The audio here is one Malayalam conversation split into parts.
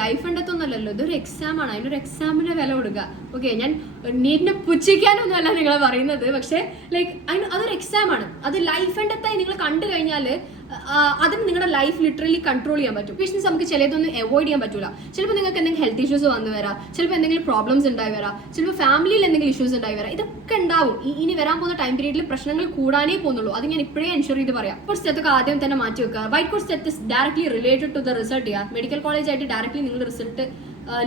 ലൈഫ് ഉണ്ടെത്തൊന്നല്ലല്ലോ, ഇതൊരു എക്സാം ആണ്, അതിനൊരു എക്സാമിന്റെ വില കൊടുക്കുക. ഓക്കെ, ഞാൻ നീറ്റിനെ പുച്ഛിക്കാനൊന്നുമല്ല നിങ്ങളെ പറയുന്നത്, പക്ഷേ ലൈക്ക് അതൊരു എക്സാം ആണ്. അത് ലൈഫ് ഉണ്ടെത്തായി നിങ്ങൾ കണ്ടു കഴിഞ്ഞാൽ അതിന് നിങ്ങളുടെ ലൈഫ് ലിറ്ററലി കൺട്രോൾ ചെയ്യാൻ പറ്റും. പേഷ്യൻസ് നമുക്ക് ചിലതൊന്നും അവോയ്ഡ് ചെയ്യാൻ പറ്റില്ല. ചിലപ്പോൾ നിങ്ങൾക്ക് എന്തെങ്കിലും ഹെൽത്ത് ഇഷ്യൂസ് വന്നു വരാം, ചിലപ്പോൾ എന്തെങ്കിലും പ്രോബ്ലംസ് ഉണ്ടായി വരാം, ചിലപ്പോൾ ഫാമിലിയിൽ എന്തെങ്കിലും ഇഷ്യൂസ് ഉണ്ടായി വരാം. ഇതൊക്കെ ഉണ്ടാവും. ഇനി വരാൻ പോകുന്ന ടൈം പീരീഡിൽ പ്രശ്നങ്ങൾ കൂടാനേ പോകുന്നുള്ളൂ. അത് ഞാൻ ഇപ്പോഴേ എൻഷുർ ചെയ്ത് പറയാം. കോഴ്സ് സ്റ്റെത്തൊക്കെ ആദ്യം തന്നെ മാറ്റി വെക്കുക. വൈറ്റ് കോഴ്സ് steth is directly related to the result. Medical college ആയിട്ട് ഡയറക്ട്ലി നിങ്ങൾ റിസൾട്ട്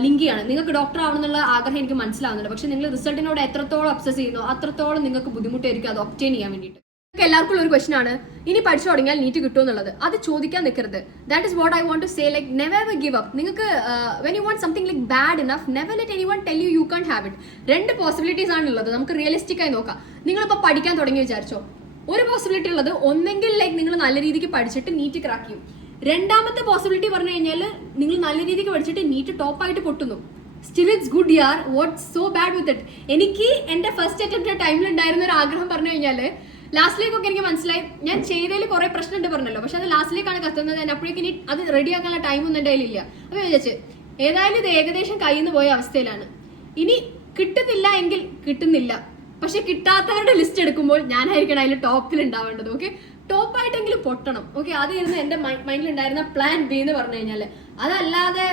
ലിങ്ക് ചെയ്യാണ്. നിങ്ങൾക്ക് ഡോക്ടർ ആവണമെന്നുള്ള ആഗ്രഹം എനിക്ക് മനസ്സിലാവുന്നുണ്ട്, പക്ഷേ നിങ്ങൾ റിസൾട്ടിനോട് എത്രത്തോളം ഒബ്സസ് ചെയ്യുന്നു അത്രത്തോളം നിങ്ങൾക്ക് ബുദ്ധിമുട്ടായിരിക്കും അത് ഒബ്റ്റെയിൻ ചെയ്യാൻ വേണ്ടിയിട്ട്. എല്ലാവർക്കും ഒരു ക്വസ്റ്റൻ ആണ്, ഇനി പഠിച്ചു തുടങ്ങിയാൽ നീറ്റ് കിട്ടുമോ എന്നുള്ളത്. അത് ചോദിക്കാൻ നിൽക്കരുത്. That is what I want to say. Like never ever give up. നിങ്ങൾക്ക് when you want something like bad enough, never let anyone tell you can have it. രണ്ട് പോസിബിലിറ്റീസ് ആണുള്ളത്. നമുക്ക് റിയലിസ്റ്റിക് ആയി നോക്കാം. നിങ്ങളിപ്പോൾ പഠിക്കാൻ തുടങ്ങി വിചാരിച്ചോ, ഒരു പോസിബിലിറ്റി ഉള്ളത് ഒന്നെങ്കിൽ ലൈക്ക് നിങ്ങൾ നല്ല രീതിക്ക് പഠിച്ചിട്ട് നീറ്റ് ക്രാക്ക് ചെയ്യും. രണ്ടാമത്തെ പോസിബിലിറ്റി പറഞ്ഞു കഴിഞ്ഞാൽ നിങ്ങൾ നല്ല രീതിക്ക് പഠിച്ചിട്ട് നീറ്റ് ടോപ്പായിട്ട് പൊട്ടുന്നു. സ്റ്റിൽ ഇറ്റ്സ് ഗുഡ് യാർ, what's so bad with it. എനിക്ക് എൻ്റെ ഫസ്റ്റ് അറ്റംപ്റ്റ് ടൈമിൽ ഉണ്ടായിരുന്ന ഒരു ആഗ്രഹം പറഞ്ഞു കഴിഞ്ഞാൽ ലാസ്റ്റിലേക്കൊക്കെ എനിക്ക് മനസ്സിലായി ഞാൻ ചെയ്തതിൽ കുറെ പ്രശ്നമുണ്ട് പറഞ്ഞല്ലോ, പക്ഷെ അത് ലാസ്റ്റിലേക്കാണ് കത്തുന്നത്. അപ്പോഴേക്കും ഇനി അത് റെഡിയാക്കാനുള്ള ടൈമൊന്നും എൻ്റെ കയ്യിലില്ല. അപ്പോൾ വിചാരിച്ച് ഏതായാലും ഇത് ഏകദേശം കയ്യിൽ നിന്ന് പോയ അവസ്ഥയിലാണ്. ഇനി കിട്ടുന്നില്ല എങ്കിൽ കിട്ടുന്നില്ല, പക്ഷെ കിട്ടാത്തവരുടെ ലിസ്റ്റ് എടുക്കുമ്പോൾ ഞാനായിരിക്കണം അതിൽ ടോപ്പിൽ ഉണ്ടാവേണ്ടത്. ഓക്കെ, ടോപ്പായിട്ടെങ്കിലും പൊട്ടണം. ഓക്കെ, അതായിരുന്നു എൻ്റെ മൈൻഡിൽ ഉണ്ടായിരുന്ന പ്ലാൻ ബി എന്ന് പറഞ്ഞു കഴിഞ്ഞാൽ. അതല്ലാതെ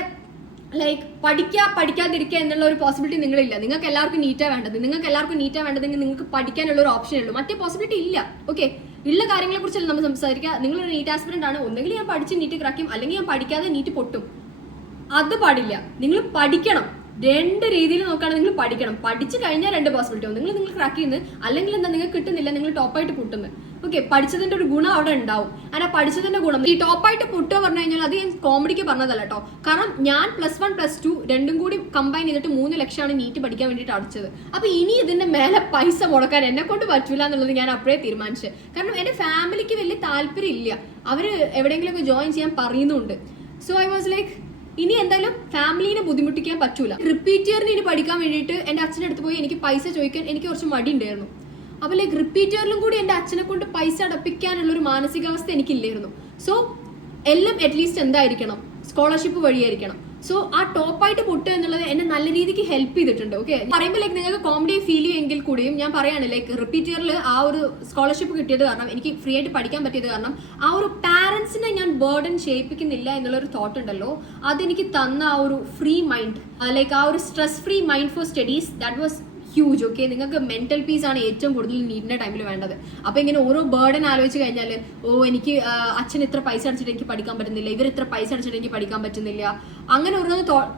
ലൈക്ക് പഠിക്കാതിരിക്കുക എന്നുള്ള ഒരു പോസിബിലിറ്റി നിങ്ങളില്ല. നിങ്ങൾക്ക് എല്ലാവർക്കും നീറ്റാ വേണ്ടതെങ്കിൽ നിങ്ങൾക്ക് പഠിക്കാനുള്ള ഒരു ഓപ്ഷൻ ഉള്ളൂ, മറ്റേ പോസിബിലിറ്റി ഇല്ല. ഓക്കെ, ഉള്ള കാര്യങ്ങളെ കുറിച്ചല്ല നമ്മൾ സംസാരിക്കുക. നിങ്ങളൊരു നീറ്റ് ആസ്പിറന്റ് ആണ്, ഒന്നെങ്കിൽ ഞാൻ പഠിച്ച് നീറ്റ് ക്രാക്കും, അല്ലെങ്കിൽ ഞാൻ പഠിക്കാതെ നീറ്റ് പൊട്ടും. അത് പാടില്ല. നിങ്ങൾ പഠിക്കണം. രണ്ട് രീതിയിൽ നോക്കുകയാണെങ്കിൽ നിങ്ങൾ പഠിക്കണം. പഠിച്ചു കഴിഞ്ഞാൽ രണ്ട് പോസിബിലിറ്റി ആവും. നിങ്ങൾ ക്രാക്ക് ചെയ്യുന്നത്, അല്ലെങ്കിൽ എന്താ നിങ്ങൾക്ക് കിട്ടുന്നില്ല, നിങ്ങൾ ടോപ്പായിട്ട് പൊട്ടുന്നത്. ഓക്കെ, പഠിച്ചതിന്റെ ഒരു ഗുണം അവിടെ ഉണ്ടാവും. അങ്ങനെ പഠിച്ചതിന്റെ ഗുണം ഈ ടോപ്പായിട്ട് പൊട്ടുക പറഞ്ഞു കഴിഞ്ഞാൽ അത് ഞാൻ കോമഡിക്ക് പറഞ്ഞതല്ല കേട്ടോ. കാരണം ഞാൻ +1 +2 രണ്ടും കൂടി കമ്പൈൻ ചെയ്തിട്ട് 3 ലക്ഷമാണ് നീറ്റ് പഠിക്കാൻ വേണ്ടിയിട്ട് അടച്ചത്. അപ്പൊ ഇനി ഇതിന്റെ മേലെ പൈസ മുടക്കാൻ എന്നെ കൊണ്ട് പറ്റൂല എന്നുള്ളത് ഞാൻ അപ്പോഴേ തീരുമാനിച്ചു. കാരണം എന്റെ ഫാമിലിക്ക് വലിയ താല്പര്യം ഇല്ല, അവര് എവിടെയെങ്കിലുമൊക്കെ ജോയിൻ ചെയ്യാൻ പറയുന്നുണ്ട്. സോ ഐ വാസ് ലൈക്ക് ഇനി എന്തായാലും ഫാമിലിനെ ബുദ്ധിമുട്ടിക്കാൻ പറ്റൂല. റിപ്പീറ്റ് ഇയറിന് ഇനി പഠിക്കാൻ വേണ്ടിയിട്ട് എൻ്റെ അച്ഛൻ്റെ അടുത്ത് പോയി എനിക്ക് പൈസ ചോദിക്കാൻ എനിക്ക് കുറച്ച് മടി ഉണ്ടായിരുന്നു. അപ്പോൾ ലൈക്ക് റിപ്പീറ്റ് ഇയറിലും കൂടി എൻ്റെ അച്ഛനെ കൊണ്ട് പൈസ അടപ്പിക്കാനുള്ളൊരു മാനസികാവസ്ഥ എനിക്കില്ലായിരുന്നു. സോ എല്ലാം അറ്റ്ലീസ്റ്റ് എന്തായിരിക്കണം, സ്കോളർഷിപ്പ് വഴിയായിരിക്കണം. സോ ആ ടോപ്പായിട്ട് പൊട്ടുക എന്നുള്ളത് എന്നെ നല്ല രീതിക്ക് ഹെൽപ്പ് ചെയ്തിട്ടുണ്ട്. ഓക്കെ, പറയുമ്പോൾ ലൈക്ക് നിങ്ങൾക്ക് കോമഡി ഫീൽ ചെയ്യുമെങ്കിൽ കൂടിയും ഞാൻ പറയാണ് ലൈക്ക് റിപ്പീറ്റ് ഇയറിൽ ആ ഒരു സ്കോളർഷിപ്പ് കിട്ടിയത് കാരണം, എനിക്ക് ഫ്രീ ആയിട്ട് പഠിക്കാൻ പറ്റിയത് കാരണം, ആ ഒരു പാരൻസിനെ ഞാൻ ബേർഡൻ ചെയ്യിപ്പിക്കുന്നില്ല എന്നുള്ളൊരു തോട്ട് ഉണ്ടല്ലോ, അതെനിക്ക് തന്ന ആ ഒരു ഫ്രീ മൈൻഡ്, ലൈക്ക് ആ ഒരു stress free mind four studies, that was huge. Okay, നിങ്ങൾക്ക് മെന്റൽ പീസ് ആണ് ഏറ്റവും കൂടുതൽ നീറ്റിന്റെ ടൈമിൽ വേണ്ടത്. അപ്പൊ ഇങ്ങനെ ഓരോ ബേർഡൻ ആലോചിച്ച് കഴിഞ്ഞാൽ, എനിക്ക് അച്ഛൻ ഇത്ര പൈസ അടച്ചിട്ട് എനിക്ക് പഠിക്കാൻ പറ്റുന്നില്ല, ഇവർ ഇത്ര പൈസ അടച്ചിട്ട് എനിക്ക് പഠിക്കാൻ പറ്റുന്നില്ല, അങ്ങനെ ഓരോ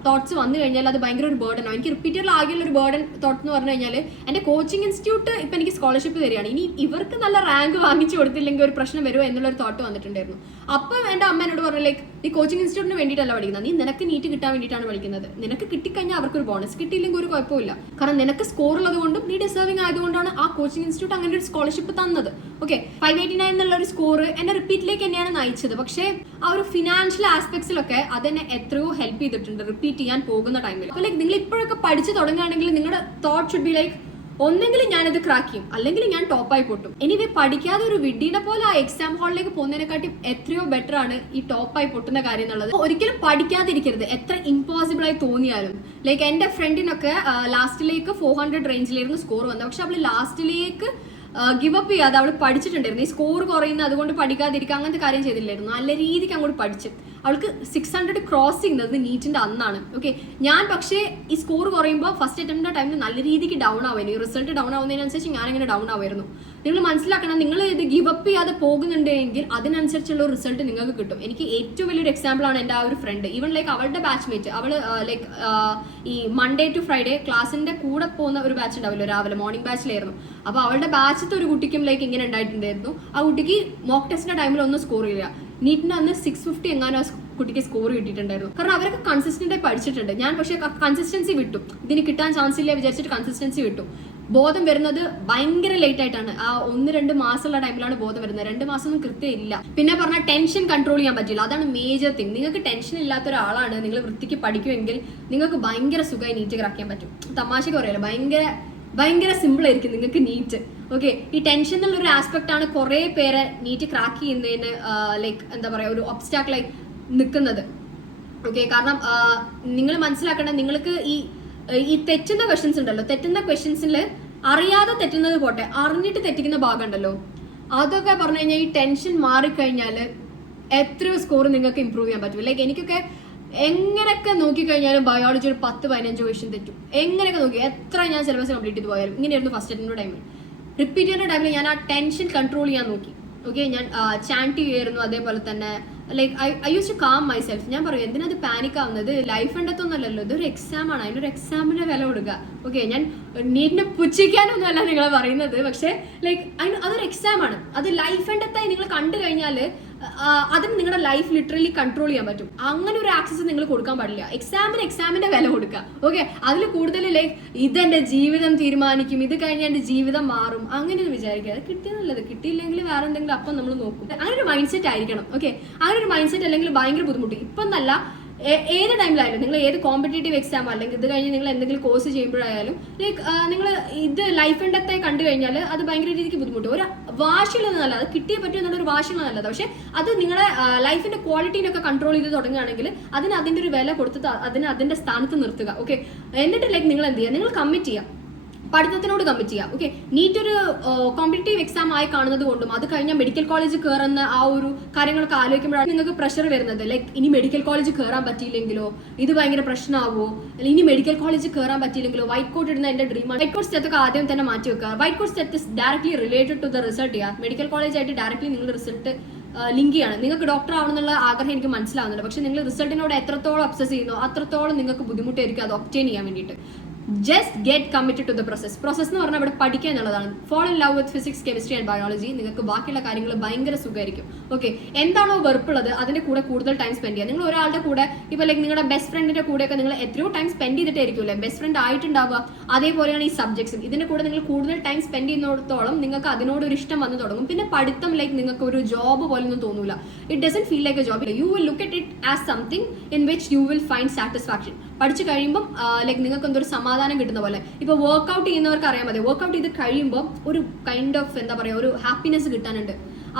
തോട്ട്സ് വന്നു കഴിഞ്ഞാൽ അത് ഭയങ്കര ഒരു ബേർഡൻ ആവും. എനിക്ക് റിപ്പീറ്ററിൽ ആകെയുള്ള ഒരു ബേർഡൻ തോട്ട് എന്ന് പറഞ്ഞു കഴിഞ്ഞാൽ, എൻ്റെ കോച്ചിങ് ഇൻസ്റ്റിറ്റ്യൂട്ട് ഇപ്പൊ എനിക്ക് സ്കോളർഷിപ്പ് തരികയാണ്, ഇനി ഇവർക്ക് നല്ല റാങ്ക് വാങ്ങിച്ചു കൊടുത്തില്ലെങ്കിൽ ഒരു പ്രശ്നം വരുമോ എന്നുള്ളൊരു തോട്ട് വന്നിട്ടുണ്ടായിരുന്നു. അപ്പം എൻ്റെ അമ്മ എന്നോട് പറഞ്ഞു ലൈക്ക് നീ കോച്ചിങ് ഇൻസ്റ്റിറ്റ്യൂട്ടിന് വേണ്ടിയിട്ടല്ല പഠിക്കുന്നത്, നീ നിനക്ക് നീറ്റ് കിട്ടാൻ വേണ്ടിയിട്ടാണ് പഠിക്കുന്നത്. നിനക്ക് കിട്ടിക്കഴിഞ്ഞാൽ അവർക്കൊരു ബോണസ്, കിട്ടിയില്ലെങ്കിൽ ഒരു കുഴപ്പമില്ല. കാരണം നിനക്ക് സ്കോറുള്ളത് കൊണ്ടും നീ ഡിസേർവിംഗ് ആയതുകൊണ്ടാണ് ആ കോച്ചിങ് ഇൻസ്റ്റിറ്റ്യൂട്ട് അങ്ങനെ ഒരു സ്കോളർഷിപ്പ് തന്നത്. ഓക്കെ, 589 എന്നുള്ള ഒരു സ്കോർ എന്നെ റിപ്പീറ്റിലേക്ക് തന്നെയാണ് നയിച്ചത്. പക്ഷേ ആ ഒരു ഫിനാൻഷ്യൽ ആസ്പെക്ട്സിലൊക്കെ അതെന്നെ എത്രയോ ഹെൽപ്പ് ചെയ്തിട്ടുണ്ട് റിപ്പീറ്റ് ചെയ്യാൻ പോകുന്ന ടൈമിൽ. അപ്പോൾ ലൈക്ക് നിങ്ങൾ ഇപ്പോഴൊക്കെ പഠിച്ചു തുടങ്ങുകയാണെങ്കിൽ നിങ്ങളുടെ തോട്ട് ഷുഡ് ബി ലൈക്ക് ഒന്നെങ്കിൽ ഞാനിത് ക്രാക്ക് ചെയ്യും, അല്ലെങ്കിൽ ഞാൻ ടോപ്പായി പൊട്ടും. എനിവേ പഠിക്കാതെ ഒരു വിഡ്ഢീനെ പോലെ ആ എക്സാം ഹാളിലേക്ക് പോകുന്നതിനെക്കാട്ടി എത്രയോ ബെറ്റർ ആണ് ഈ ടോപ്പായി പൊട്ടുന്ന കാര്യം എന്നുള്ളത്. ഒരിക്കലും പഠിക്കാതിരിക്കരുത്, എത്ര ഇമ്പോസിബിൾ ആയി തോന്നിയാലും. ലൈക്ക് എൻ്റെ ഫ്രണ്ടിനൊക്കെ ലാസ്റ്റിലേക്ക് 400 റേഞ്ചിലായിരുന്നു സ്കോർ വന്നത്, പക്ഷെ അവൾ ലാസ്റ്റിലേക്ക് ഗിവ് അപ്പ് ചെയ്യാതെ അവൾ പഠിച്ചിട്ടുണ്ടായിരുന്നു. ഈ സ്കോർ കുറയുന്ന അതുകൊണ്ട് പഠിക്കാതിരിക്കുക അങ്ങനത്തെ കാര്യം ചെയ്തില്ലായിരുന്നു. നല്ല രീതിക്ക് അങ്ങോട്ട് പഠിച്ച് അവൾക്ക് 600 ക്രോസ് ചെയ്യുന്നത് നീറ്റിന്റെ അന്നാണ്. ഓക്കെ, ഞാൻ പക്ഷേ ഈ സ്കോർ കുറയുമ്പോൾ ഫസ്റ്റ് അറ്റംപ്റ്റിന്റെ ടൈമിൽ നല്ല രീതിക്ക് ഡൗൺ ആവുമായിരുന്നു. ഈ റിസൾട്ട് ഡൗൺ ആവുന്നതിനനുസരിച്ച് ഞാനിങ്ങനെ ഡൗൺ ആവുമായിരുന്നു. നിങ്ങൾ മനസ്സിലാക്കണം, നിങ്ങൾ ഇത് ഗിവ് അപ്പ് ചെയ്യാതെ പോകുന്നുണ്ടെങ്കിൽ അതിനനുസരിച്ചുള്ള റിസൾട്ട് നിങ്ങൾക്ക് കിട്ടും. എനിക്ക് ഏറ്റവും വലിയൊരു എക്സാമ്പിൾ ആണ് എൻ്റെ ആ ഒരു ഫ്രണ്ട്. ഈവൻ ലൈക്ക് അവളുടെ ബാച്ച്മേറ്റ്, അവൾ ലൈക്ക് ഈ മൺഡേ ടു ഫ്രൈഡേ ക്ലാസ്സിന്റെ കൂടെ പോകുന്ന ഒരു ബാച്ച് ഉണ്ടാവില്ലോ, രാവിലെ മോർണിംഗ് ബാച്ചിലായിരുന്നു. അപ്പോൾ അവളുടെ ബാച്ചിലത്തെ ഒരു കുട്ടിക്കും ലൈക്ക് ഇങ്ങനെ ഉണ്ടായിട്ടുണ്ടായിരുന്നു. ആ കുട്ടിക്ക് മോക്ക് ടെസ്റ്റിന്റെ ടൈമിൽ ഒന്നും സ്കോർ ചെയ്യില്ല. നീറ്റിന് അന്ന് 650 എങ്ങാനും കുട്ടിക്ക് സ്കോർ കിട്ടിയിട്ടുണ്ടായിരുന്നു. കാരണം അവരൊക്കെ കൺസിസ്റ്റന്റ് ആയി പഠിച്ചിട്ടുണ്ട്. ഞാൻ പക്ഷേ കൺസിസ്റ്റൻസി വിട്ടു, ഇതിന് കിട്ടാൻ ചാൻസ് ഇല്ല വിചാരിച്ചിട്ട് കൺസിസ്റ്റൻസി വിട്ടു. ബോധം വരുന്നത് ഭയങ്കര ലേറ്റ് ആയിട്ടാണ്. ആ 1-2 മാസമുള്ള ടൈമിലാണ് ബോധം വരുന്നത്. 2 മാസമൊന്നും കൃത്യം ഇല്ല. പിന്നെ പറഞ്ഞാൽ ടെൻഷൻ കൺട്രോൾ ചെയ്യാൻ പറ്റില്ല, അതാണ് മേജർ തിങ്. നിങ്ങൾക്ക് ടെൻഷൻ ഇല്ലാത്ത ഒരാളാണ് നിങ്ങൾ വൃത്തിക്ക് പഠിക്കുമെങ്കിൽ നിങ്ങൾക്ക് ഭയങ്കര സുഖമായി നീറ്റ് ക്രാക്കാൻ പറ്റും. തമാശക്ക് പറയല്ലോ, ഭയങ്കര സിമ്പിൾ ആയിരിക്കും നിങ്ങൾക്ക് നീറ്റ്. ഓക്കെ, ഈ ടെൻഷൻ എന്നുള്ള ഒരു ആസ്പെക്ട് ആണ് കുറെ പേരെ നീറ്റ് ക്രാക്ക് ചെയ്യുന്നതിന് ലൈക്ക് എന്താ പറയാ ഒരു ഒബ്സ്റ്റാക്കിളായി നിൽക്കുന്നത്. ഓക്കെ. കാരണം നിങ്ങൾ മനസ്സിലാക്കേണ്ട, നിങ്ങൾക്ക് ഈ തെറ്റുന്ന ക്വസ്റ്റ്യൻസ് ഉണ്ടല്ലോ, തെറ്റുന്ന ക്വസ്റ്റ്യൻസിൽ അറിയാതെ തെറ്റുന്നത് പോട്ടെ, അറിഞ്ഞിട്ട് തെറ്റിക്കുന്ന ഭാഗം ഉണ്ടല്ലോ, അതൊക്കെ പറഞ്ഞു കഴിഞ്ഞാൽ ഈ ടെൻഷൻ മാറിക്കഴിഞ്ഞാൽ എത്രയോ സ്കോർ നിങ്ങൾക്ക് ഇമ്പ്രൂവ് ചെയ്യാൻ പറ്റും. ലൈക്ക് എനിക്കൊക്കെ എങ്ങനെയൊക്കെ നോക്കിക്കഴിഞ്ഞാലും ബയോളജി ഒരു 10-15 ക്വസ്റ്റ്യൻ തെറ്റും. എങ്ങനെയൊക്കെ നോക്കി എത്ര ഞാൻ സിലബസ് കംപ്ലീറ്റ് ചെയ്ത് പോയാലും ഇങ്ങനെയായിരുന്നു ഫസ്റ്റ് അറ്റംപ്റ്റ് ടൈമിൽ. റിപ്പീറ്റ് ചെയ്യുന്ന ടൈമിൽ ഞാൻ ആ ടെൻഷൻ കൺട്രോൾ ചെയ്യാൻ നോക്കി. ഓക്കെ, ഞാൻ ചാൻറ്റ് ചെയ്യുമായിരുന്നു. അതേപോലെ തന്നെ like I use to calm myself. ഞാൻ പറയും, എന്തിനത് പാനിക് ആവുന്നത്? ലൈഫ് ഉണ്ടത്തൊന്നുമല്ലല്ലോ, ഇതൊരു എക്സാം ആണ്, അതിനൊരു എക്സാമിന്റെ വില കൊടുക്കുക. ഓക്കെ, ഞാൻ നീറ്റിനെ പുച്ഛിക്കാനൊന്നും അല്ല നിങ്ങളെ പറയുന്നത്, പക്ഷേ ലൈക്ക് അതൊരു എക്സാം ആണ്. അത് ലൈഫ് ഉണ്ടത്തായി നിങ്ങൾ കണ്ടു കഴിഞ്ഞാൽ അതിന് നിങ്ങളുടെ ലൈഫ് ലിറ്ററലി കൺട്രോൾ ചെയ്യാൻ പറ്റും. അങ്ങനെ ഒരു ആക്സസ് നിങ്ങൾ കൊടുക്കാൻ പാടില്ല. എക്സാമിന്റെ വില കൊടുക്കുക. ഓക്കെ, അതിൽ കൂടുതൽ ലൈക്ക് ഇതെന്റെ ജീവിതം തീരുമാനിക്കും, ഇത് കഴിഞ്ഞാൽ എന്റെ ജീവിതം മാറും, അങ്ങനെ ഒന്ന് വിചാരിക്കുക. അത് കിട്ടിയെന്നുള്ളത്, കിട്ടിയില്ലെങ്കിൽ വേറെ എന്തെങ്കിലും അപ്പം നമ്മൾ നോക്കും. അങ്ങനെ ഒരു മൈൻഡ് സെറ്റ് ആയിരിക്കണം. ഓക്കെ, അങ്ങനെ ഒരു മൈൻഡ് സെറ്റ് അല്ലെങ്കിൽ ഭയങ്കര ബുദ്ധിമുട്ട്. ഇപ്പം എന്നല്ല, ഏത് ടൈമിലായാലും നിങ്ങൾ ഏത് കോമ്പറ്റേറ്റീവ് എക്സാം അല്ലെങ്കിൽ ഇത് കഴിഞ്ഞ് നിങ്ങൾ എന്തെങ്കിലും കോഴ്സ് ചെയ്യുമ്പോഴായാലും ലൈക്ക് നിങ്ങൾ ഇത് ലൈഫ് ഉണ്ടത്തായി കണ്ടു കഴിഞ്ഞാൽ അത് ഭയങ്കര രീതിക്ക് ബുദ്ധിമുട്ട്. ഒരു വാശിയുള്ളത് നല്ലത്, അത് കിട്ടിയേ പറ്റും എന്നുള്ളൊരു വാശിയുള്ളത് നല്ലത്. പക്ഷെ അത് നിങ്ങളുടെ ലൈഫിന്റെ ക്വാളിറ്റീനൊക്കെ കൺട്രോൾ ചെയ്ത് തുടങ്ങുകയാണെങ്കിൽ അതിന് അതിന്റെ ഒരു വില കൊടുത്തിട്ട് അതിന്റെ സ്ഥാനത്ത് നിർത്തുക. ഓക്കെ, എന്നിട്ട് ലൈക്ക് നിങ്ങൾ എന്ത് ചെയ്യുക, നിങ്ങൾ കമ്മിറ്റ് ചെയ്യുക, പഠിത്തത്തിനോട് കമ്മിറ്റ് ചെയ്യുക. ഓക്കെ, നീറ്റ് ഒരു കോമ്പറ്റേറ്റീവ് എക്സാം ആയി കാണുന്നത് കൊണ്ടും അത് കഴിഞ്ഞാൽ മെഡിക്കൽ കോളേജ് കയറുന്ന ആ ഒരു കാര്യങ്ങളൊക്കെ ആലോചിക്കുമ്പോഴാണ് നിങ്ങൾക്ക് പ്രഷർ വരുന്നത്. ലൈക്ക് ഇനി മെഡിക്കൽ കോളേജ് കയറാൻ പറ്റിയില്ലെങ്കിലോ, ഇത് ഭയങ്കര പ്രശ്നമാവോ, അല്ലെങ്കിൽ ഇനി മെഡിക്കൽ കോളേജ് കയറാൻ പറ്റിയില്ലെങ്കിലോ, വൈറ്റ് കോട്ട് ഇടുന്ന എന്റെ ഡ്രീമാണ്. വൈറ്റ് കോട്ട് സ്റ്റെത്തൊക്കെ ആദ്യം തന്നെ മാറ്റി വെക്കുക. White coat steth directly related to the result ചെയ്യുക. മെഡിക്കൽ കോളേജ് ആയിട്ട് ഡയറക്ട്ലി നിങ്ങൾ റിസൾട്ട് ലിങ്ക് ചെയ്യാണ്. നിങ്ങൾക്ക് ഡോക്ടർ ആവണമെന്നുള്ള ആഗ്രഹം എനിക്ക് മനസ്സിലാവുന്നുണ്ട്, പക്ഷെ നിങ്ങൾ റിസൾട്ടിനോട് എത്രത്തോളം ഒബ്സസ് ചെയ്യുന്നു അത്രത്തോളം നിങ്ങൾക്ക് ബുദ്ധിമുട്ടായിരിക്കും അത് ഒബ്റ്റെയിൻ ചെയ്യാൻ വേണ്ടിയിട്ട്. Just get committed to the process എന്ന് പറഞ്ഞാൽ ഇവിടെ പഠിക്കുക എന്നുള്ളതാണ്. Fall in love with physics, chemistry and biology. നിങ്ങൾക്ക് ബാക്കിയുള്ള കാര്യങ്ങൾ ഭയങ്കര സുഖമായിരിക്കും. ഓക്കെ, എന്താണോ വെറുപ്പുള്ളത് അതിന്റെ കൂടെ കൂടുതൽ ടൈം സ്പെൻഡ് ചെയ്യുക. നിങ്ങൾ ഒരാളുടെ കൂടെ ഇപ്പോൾ ലൈക്ക് നിങ്ങളുടെ ബെസ്റ്റ് ഫ്രണ്ടിന്റെ കൂടെയൊക്കെ നിങ്ങൾ എത്രയോ ടൈം സ്പെൻഡ് ചെയ്തിട്ടായിരിക്കുമല്ലേ ബെസ്റ്റ് ഫ്രണ്ട് ആയിട്ടുണ്ടാവുക. അതേപോലെയാണ് ഈ സബ്ജക്ട്സും. ഇതിന്റെ കൂടെ നിങ്ങൾ കൂടുതൽ ടൈം സ്പെൻഡ് ചെയ്യുന്നിടത്തോളം നിങ്ങൾക്ക് അതിനോട് ഒരു ഇഷ്ടം വന്ന് തുടങ്ങും. പിന്നെ പഠിത്തം ലൈക്ക് നിങ്ങൾക്ക് ഒരു ജോബ് പോലെ ഒന്നും തോന്നൂല. It doesn't feel like A job. You will look at it as something in which you will find satisfaction. പഠിച്ചു കഴിയുമ്പോൾ ലൈക്ക് നിങ്ങൾക്ക് എന്തൊരു സമാധാനം കിട്ടുന്ന പോലെ. ഇപ്പൊ വർക്ക്ഔട്ട് ചെയ്യുന്നവർക്ക് അറിയാൻ മതി, വർക്ക്ഔട്ട് ചെയ്ത് കഴിയുമ്പോൾ ഒരു കൈൻഡ് ഓഫ് എന്താ പറയുക, ഒരു ഹാപ്പിനെസ് കിട്ടാനുണ്ട്.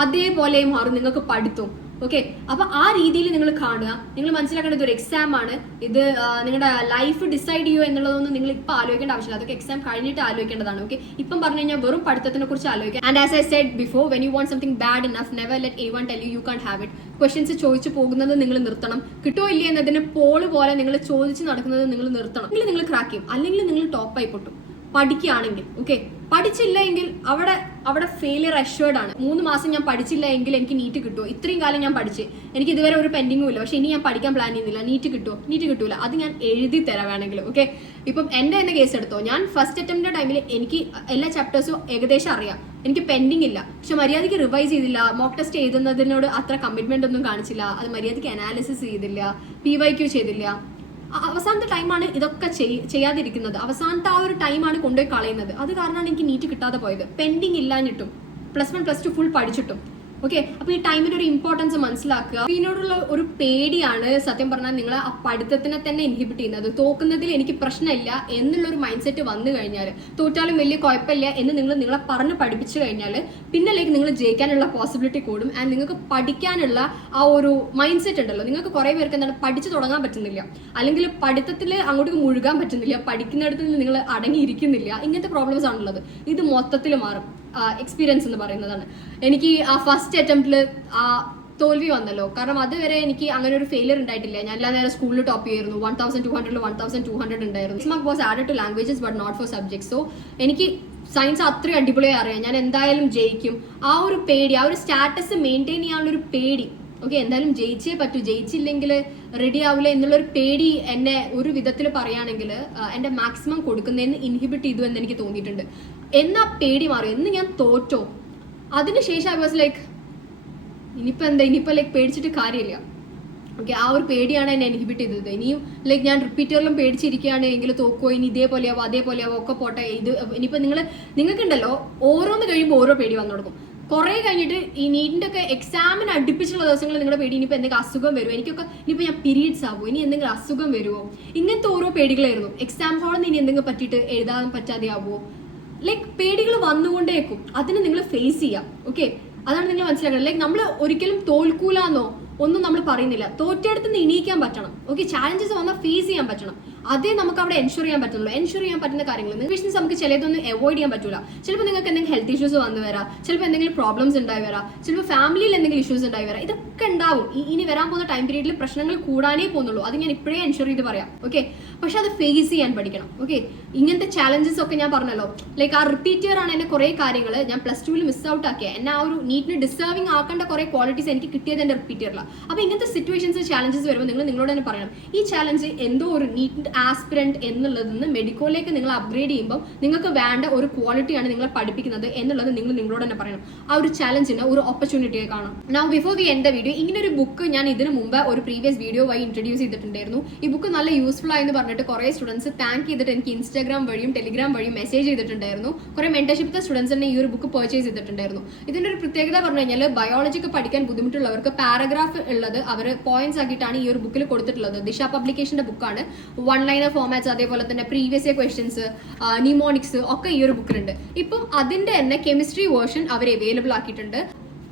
അതേപോലെ മാറും നിങ്ങൾക്ക് പഠിത്തവും. ഓക്കെ, അപ്പൊ ആ രീതിയിൽ നിങ്ങൾ കാണുക. നിങ്ങൾ മനസ്സിലാക്കേണ്ടത് ഒരു എക്സാം ആണ്. ഇത് നിങ്ങളുടെ ലൈഫ് ഡിസൈഡ് ചെയ്യുമോ എന്നുള്ളതൊന്നും നിങ്ങൾ ഇപ്പൊ ആലോചിക്കേണ്ട ആവശ്യമില്ല. അതൊക്കെ എക്സാം കഴിഞ്ഞിട്ട് ആലോചിക്കേണ്ടതാണ്. ഓക്കെ, ഇപ്പം പറഞ്ഞു കഴിഞ്ഞാൽ വെറും പഠിത്തത്തിനെ കുറിച്ച് ആലോചിക്കാം. And as I said before, when you want something bad enough, never let anyone tell you can't have it. Questions ചോദിച്ചു പോകുന്നത് നിങ്ങൾ നിർത്തണം. കിട്ടുമോ ഇല്ല എന്നതിന് പോള് പോലെ നിങ്ങൾ ചോദിച്ച് നടക്കുന്നത് നിങ്ങൾ നിർത്തണം. അല്ലെങ്കിൽ നിങ്ങൾ ക്രാക്ക് ചെയ്യും, അല്ലെങ്കിൽ നിങ്ങൾ ടോപ്പായി പൊട്ടും പഠിക്കുകയാണെങ്കിൽ. ഓക്കെ, പഠിച്ചില്ല എങ്കിൽ അവിടെ ഫെയിലിയർ അഷ്വേർഡ് ആണ്. 3 മാസം ഞാൻ പഠിച്ചില്ല എങ്കിൽ എനിക്ക് നീറ്റ് കിട്ടുമോ? ഇത്രയും കാലം ഞാൻ പഠിച്ച് എനിക്ക് ഇതുവരെ ഒരു പെൻഡിങ്ങും ഇല്ല, പക്ഷെ ഇനി ഞാൻ പഠിക്കാൻ പ്ലാൻ ചെയ്യുന്നില്ല, നീറ്റ് കിട്ടുമോ? നീറ്റ് കിട്ടൂല. അത് ഞാൻ എഴുതി തരാം വേണമെങ്കിൽ. ഓക്കെ, ഇപ്പം എൻ്റെ തന്നെ കേസ് എടുത്തോ. ഞാൻ ഫസ്റ്റ് അറ്റംപ്റ്റിന്റെ ടൈമിൽ എനിക്ക് എല്ലാ ചാപ്റ്റേഴ്സും ഏകദേശം അറിയാം, എനിക്ക് പെൻഡിങ് ഇല്ല, പക്ഷെ മര്യാദയ്ക്ക് റിവൈസ് ചെയ്തില്ല, മോക്ക് ടെസ്റ്റ് എഴുതുന്നതിനോട് അത്ര കമ്മിറ്റ്മെന്റ് ഒന്നും കാണിച്ചില്ല, അത് മര്യാദയ്ക്ക് അനാലിസിസ് ചെയ്തില്ല, PYQ ചെയ്തില്ല. അവസാനത്തെ ടൈമാണ് ഇതൊക്കെ ചെയ്യാതിരിക്കുന്നത്. അവസാനത്തെ ആ ഒരു ടൈമാണ് കൊണ്ടുപോയി കളയുന്നത്. അത് കാരണമാണ് എനിക്ക് നീറ്റ് കിട്ടാതെ പോയത്. പെൻഡിങ് ഇല്ലാഞ്ഞിട്ടും +1 +2 ഫുൾ പഠിച്ചിട്ടും. ഓക്കെ, അപ്പൊ ഈ ടൈമിന്റെ ഒരു ഇമ്പോർട്ടൻസ് മനസ്സിലാക്കുക. ഇതിനോടുള്ള ഒരു പേടിയാണ് സത്യം പറഞ്ഞാൽ നിങ്ങൾ ആ പഠിത്തത്തിനെ തന്നെ ഇൻഹിബിറ്റ് ചെയ്യുന്നത്. തോക്കുന്നതിൽ എനിക്ക് പ്രശ്നമില്ല എന്നുള്ളൊരു മൈൻഡ് സെറ്റ് വന്നു കഴിഞ്ഞാൽ, തോറ്റാലും വലിയ കുഴപ്പമില്ല എന്ന് നിങ്ങളെ പറഞ്ഞ് പഠിപ്പിച്ചു കഴിഞ്ഞാൽ പിന്നിലേക്ക് നിങ്ങൾ ജയിക്കാനുള്ള പോസിബിലിറ്റി കൂടും. ആൻഡ് നിങ്ങൾക്ക് പഠിക്കാനുള്ള ആ ഒരു മൈൻഡ് സെറ്റ് ഉണ്ടല്ലോ, നിങ്ങൾക്ക് കുറെ പേർക്ക് എന്താണ് പഠിച്ചു തുടങ്ങാൻ പറ്റുന്നില്ല, അല്ലെങ്കിൽ പഠിത്തത്തിൽ അങ്ങോട്ട് മുഴുകാൻ പറ്റുന്നില്ല, പഠിക്കുന്നിടത്ത് നിങ്ങൾ അടങ്ങിയിരിക്കുന്നില്ല. ഇങ്ങനത്തെ പ്രോബ്ലംസ് ആണുള്ളത്. ഇത് മൊത്തത്തിൽ മാറും. എക്സ്പീരിയൻസ് എന്ന് പറയുന്നതാണ്. എനിക്ക് ആ ഫസ്റ്റ് അറ്റംപ്റ്റിൽ ആ തോൽവി വന്നല്ലോ, കാരണം അതുവരെ എനിക്ക് അങ്ങനെ ഒരു ഫെയിലിയർ ഉണ്ടായിട്ടില്ല. ഞാൻ എല്ലാ നേരം സ്കൂളിൽ ടോപ്പ് ചെയ്യുന്നു. 1200 1200 ഉണ്ടായിരുന്നു. Mark was added to languages but not for subjects. So എനിക്ക് സയൻസ് അത്രയും അടിപൊളിയായി അറിയാം, ഞാൻ എന്തായാലും ജയിക്കും. ആ ഒരു പേടി, ആ ഒരു സ്റ്റാറ്റസ് മെയിൻറ്റെയിൻ ചെയ്യാനുള്ളൊരു പേടി. ഓക്കെ, എന്തായാലും ജയിച്ചേ പറ്റൂ, ജയിച്ചില്ലെങ്കിൽ റെഡി ആവില്ല എന്നുള്ളൊരു പേടി എന്നെ ഒരു വിധത്തിൽ പറയുകയാണെങ്കിൽ എൻ്റെ മാക്സിമം കൊടുക്കുന്നതിന് ഇൻഹിബിറ്റ് ചെയ്തു എന്ന് എനിക്ക് തോന്നിയിട്ടുണ്ട്. എന്നാ പേടി മാറി, എന്ന് ഞാൻ തോറ്റോ അതിനുശേഷം ഐ വാസ് ലൈക്ക് ഇനിയിപ്പോൾ ലൈക്ക് പേടിച്ചിട്ട് കാര്യമില്ല. ഓക്കെ, ആ ഒരു പേടിയാണ് എന്നെ ഇൻഹിബിറ്റ് ചെയ്തത്. ഇനിയും ലൈക്ക് ഞാൻ റിപ്പീറ്ററിലും പേടിച്ചിരിക്കുകയാണ് എങ്കിൽ തോക്കോ, ഇനി ഇതേപോലെയാവോ അതേപോലെയാവോ ഒക്കെ പോട്ടെ. ഇനിയിപ്പോൾ നിങ്ങൾക്കുണ്ടല്ലോ ഓരോന്ന് കഴിയുമ്പോൾ ഓരോ പേടി വന്നു കൊടുക്കും. കുറെ കഴിഞ്ഞിട്ട് ഈ നീറ്റിന്റെ ഒക്കെ എക്സാമിന് അടുപ്പിച്ചുള്ള ദിവസങ്ങളിൽ നിങ്ങളുടെ പേടി ഇനിയിപ്പോൾ എന്തെങ്കിലും അസുഖം വരുമോ, എനിക്കൊക്കെ ഇനിയിപ്പോൾ ഞാൻ പീരീഡ്സ് ആവുമോ, ഇനി എന്തെങ്കിലും അസുഖം വരുമോ, ഇങ്ങനത്തെ ഓരോ പേടികളായിരുന്നു. എക്സാം ഹാളിൽ നിന്ന് ഇനി എന്തെങ്കിലും പറ്റിയിട്ട് എഴുതാൻ പറ്റാതെ ആവുമോ, ലൈക്ക് പേടികൾ വന്നുകൊണ്ടേക്കും. അതിന് നിങ്ങൾ ഫേസ് ചെയ്യാം. ഓക്കെ, അതാണ് നിങ്ങൾ മനസ്സിലാക്കുന്നത്. ലൈക്ക് നമ്മൾ ഒരിക്കലും തോൽക്കൂലെന്നോ ഒന്നും നമ്മൾ പറയുന്നില്ല. തോറ്റെടുത്ത് എണീക്കാൻ പറ്റണം. ഓക്കെ, ചാലഞ്ചസ് വന്നാൽ ഫേസ് ചെയ്യാൻ പറ്റണം. അതേ നമുക്ക് അവിടെ എൻഷുർ ചെയ്യാൻ പറ്റുള്ളൂ. എൻഷുർ ചെയ്യാൻ പറ്റുന്ന കാര്യങ്ങൾ നിമിഷൻസ് നമുക്ക് ചിലതൊന്നും അവോയ്ഡ് ചെയ്യാൻ പറ്റില്ല. ചിലപ്പോൾ നിങ്ങൾക്ക് എന്തെങ്കിലും ഹെൽത്ത് ഇഷ്യൂസ് വന്നു വരാം, ചിലപ്പോൾ എന്തെങ്കിലും പ്രോബ്ലംസ് ഉണ്ടായി വരാം, ചിലപ്പോൾ ഫാമിലിയിൽ എന്തെങ്കിലും ഇഷ്യൂസ് ഉണ്ടായി വരാം. ഇതൊക്കെ ഉണ്ടാവും. ഇനി വരാൻ പോകുന്ന ടൈം പീരീഡിൽ പ്രശ്നങ്ങൾ കൂടാനേ പോകുന്നുള്ളൂ. അത് ഞാൻ ഇപ്പോഴേ എൻഷുർ ചെയ്ത് പറയാം. ഓക്കെ, പക്ഷെ അത് ഫേസ് ചെയ്യാൻ പഠിക്കണം. ഓക്കെ, ഇങ്ങനത്തെ ചാലഞ്ചസ് ഒക്കെ ഞാൻ പറഞ്ഞല്ലോ, ലൈക്ക് ആ റിപ്പീറ്റർ ആണ് എന്നെ കുറേ കാര്യങ്ങൾ ഞാൻ +2 മിസ് ഔട്ട് ആക്കിയ, എന്നെ ആ ഒരു നീറ്റിന് ഡിസേർവിംഗ് ആക്കേണ്ട കുറേ ക്വാളിറ്റീസ് എനിക്ക് കിട്ടിയത് എൻ്റെ റിപ്പീറ്ററിലാണ്. അപ്പോൾ ഇങ്ങനത്തെ സിറ്റുവേഷൻസ് ചാലഞ്ചസ് വരുമ്പോൾ നിങ്ങളോട് തന്നെ പറയണം, ഈ ചാലഞ്ച് എന്തോ ഒരു നീറ്റ് ആസ്പിരന്റ് എന്നുള്ളതിൽ നിന്ന് മെഡിക്കോയിലേക്ക് നിങ്ങൾ അപ്ഗ്രേഡ് ചെയ്യുമ്പോൾ നിങ്ങൾക്ക് വേണ്ട ഒരു ക്വാളിറ്റിയാണ് നിങ്ങളെ പഠിപ്പിക്കുന്നത് എന്നുള്ളത് നിങ്ങളോട് തന്നെ പറയണം. ആ ഒരു ചാലഞ്ചിന് ഒരു ഓപ്പർച്യൂണിറ്റിയെ കാണാം. Now before we end the video, ഇങ്ങനെ ഒരു ബുക്ക് ഞാൻ ഇതിന് മുമ്പ് ഒരു പ്രീവിയസ് വീഡിയോ വഴി ഇൻട്രൊഡ്യൂസ് ചെയ്തിട്ടുണ്ടായിരുന്നു. ഈ ബുക്ക് നല്ല യൂസ്ഫുൾ ആയെന്ന് പറഞ്ഞിട്ട് കുറേ സ്റ്റുഡൻസ് താങ്ക് ചെയ്തിട്ട് എനിക്ക് ഇൻസ്റ്റാഗ്രാം വഴിയും ടെലിഗ്രാം വഴിയും മെസ്സേജ് ചെയ്തിട്ടുണ്ടായിരുന്നു. കുറേ മെന്റർഷിപ്പ് സ്റ്റുഡൻസ് തന്നെ ഈ ഒരു ബുക്ക് പർച്ചേസ് ചെയ്തിട്ടുണ്ടായിരുന്നു. ഇതിന്റെ ഒരു പ്രത്യേകത പറഞ്ഞു കഴിഞ്ഞാൽ ബയോളജി ഒക്കെ പഠിക്കാൻ ബുദ്ധിമുട്ടുള്ളവർക്ക് പാരഗ്രാഫ് ഉള്ളത് അവർ പോയിന്റ്സ് ആക്കിയിട്ടാണ് ഈ ഒരു ബുക്കിൽ കൊടുത്തിട്ടുള്ളത്. ദിശ പബ്ലിക്കേഷന്റെ ബുക്കാണ്. 1-liner ഫോമാറ്റ്സ്, അതേപോലെ തന്നെ പ്രീവിയസ് ഇയർ ക്വസ്റ്റ്യൻസ്, നിമോണിക്സ് ഒക്കെ ഈ ഒരു ബുക്കിലുണ്ട്. ഇപ്പം അതിന്റെ തന്നെ കെമിസ്ട്രി വേർഷൻ അവർ അവൈലബിൾ ആക്കിയിട്ടുണ്ട്.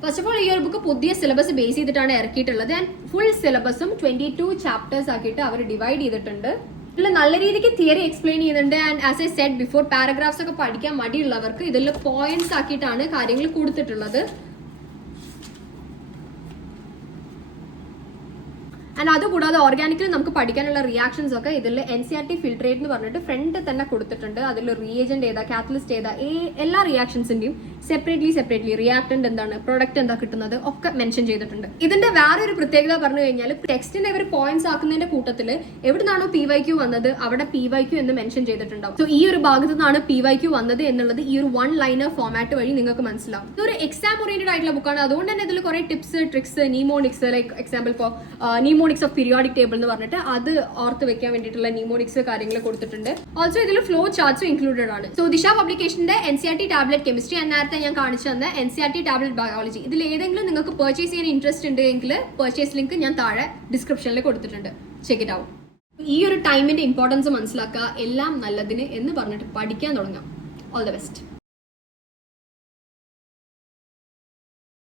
ഫസ്റ്റ് ഓഫ് ഓൾ ഈ ഒരു ബുക്ക് പുതിയ സിലബസ് ബേസ് ചെയ്തിട്ടാണ് ഇറക്കിയിട്ടുള്ളത്. ആൻഡ് ഫുൾ സിലബസും 22 ചാപ്റ്റേഴ്സ് ആക്കിയിട്ട് അവർ ഡിവൈഡ് ചെയ്തിട്ടുണ്ട്. ഇതിൽ നല്ല രീതിക്ക് തിയറി എക്സ്പ്ലെയിൻ ചെയ്യുന്നുണ്ട്. And as I said before, paragraphs ഒക്കെ പഠിക്കാൻ മടിയുള്ളവർക്ക് ഇതിൽ പോയിന്റ്സ് ആക്കിയിട്ടാണ് കാര്യങ്ങൾ കൊടുത്തിട്ടുള്ളത്. ആൻഡ് അതുകൂടാതെ ഓർഗാനിക്കിൽ നമുക്ക് പഠിക്കാനുള്ള റിയാക്ഷൻസ് ഒക്കെ ഇതിൽ NCERT ഫിൽട്രേറ്റ് എന്ന് പറഞ്ഞിട്ട് ഫ്രണ്ട് തന്നെ കൊടുത്തിട്ടുണ്ട്. അതിൽ റിയേജന്റ് ഏതാ, കാറ്റലിസ്റ്റ് ഏതാ, എല്ലാ റിയാക്ഷൻസിന്റെയും സെപ്പറേറ്റ്ലി റിയാക്ടന്റ് എന്താണ്, പ്രൊഡക്റ്റ് എന്താ കിട്ടുന്നത് ഒക്കെ മെൻഷൻ ചെയ്തിട്ടുണ്ട്. ഇതിന്റെ വേറൊരു പ്രത്യേകത പറഞ്ഞു കഴിഞ്ഞാൽ ടെക്സ്റ്റിന്റെ ഇവർ പോയിന്റ്സ് ആക്കുന്നതിന്റെ കൂട്ടത്തിൽ എവിടുന്നാണോ PYQ വന്നത് അവിടെ PYQ എന്ന് മെൻഷൻ ചെയ്തിട്ടുണ്ടാവും. സോ ഈ ഒരു ഭാഗത്തു നിന്നാണ് PYQ വന്നത് എന്നുള്ളത് ഈ ഒരു 1-liner ഫോമാറ്റ് വഴി നിങ്ങൾക്ക് മനസ്സിലാവും. ഇതൊരു എക്സാം ഓറിയന്റഡ് ആയിട്ടുള്ള ബുക്കാണ്. അതുകൊണ്ട് തന്നെ ഇതിൽ കുറെ tips, tricks, mnemonics, like example ഇപ്പോൾ നിമോണിക്സ് ഓഫ് പീരിയോഡിക് ടേബിൾ എന്ന് പറഞ്ഞിട്ട് അത് ഓർത്ത് വെക്കാൻ വേണ്ടിയിട്ടുള്ള നിമോണിക്സ് കാര്യങ്ങൾ കൊടുത്തിട്ടുണ്ട്. ഓൾസോ ഇതിൽ ഫ്ലോ ചാർട്ട്സും ഇൻക്ലൂഡഡ് ആണ്. സോ ദിശ പബ്ലിക്കേഷന്റെ NCERT ടാബ്ലറ്റ് കെമിസ്ട്രി ആൻഡ് നേരത്തെ ഞാൻ കാണിച്ചു തന്ന NCERT ടാബ്ലറ്റ് ബയോളജി, ഇതിൽ ഏതെങ്കിലും നിങ്ങൾക്ക് പർച്ചേസ് ചെയ്യാൻ ഇൻട്രസ്റ്റ് ഉണ്ടെങ്കിൽ പർച്ചേസ് ലിങ്ക് ഞാൻ താഴെ ഡിസ്ക്രിപ്ഷനിൽ കൊടുത്തിട്ടുണ്ട്. Check it out. ഈ ഒരു ടൈമിന്റെ ഇമ്പോർട്ടൻസ് മനസ്സിലാക്കുക, എല്ലാം നല്ലതിന് എന്ന് പറഞ്ഞിട്ട് പഠിക്കാൻ തുടങ്ങാം. All the best.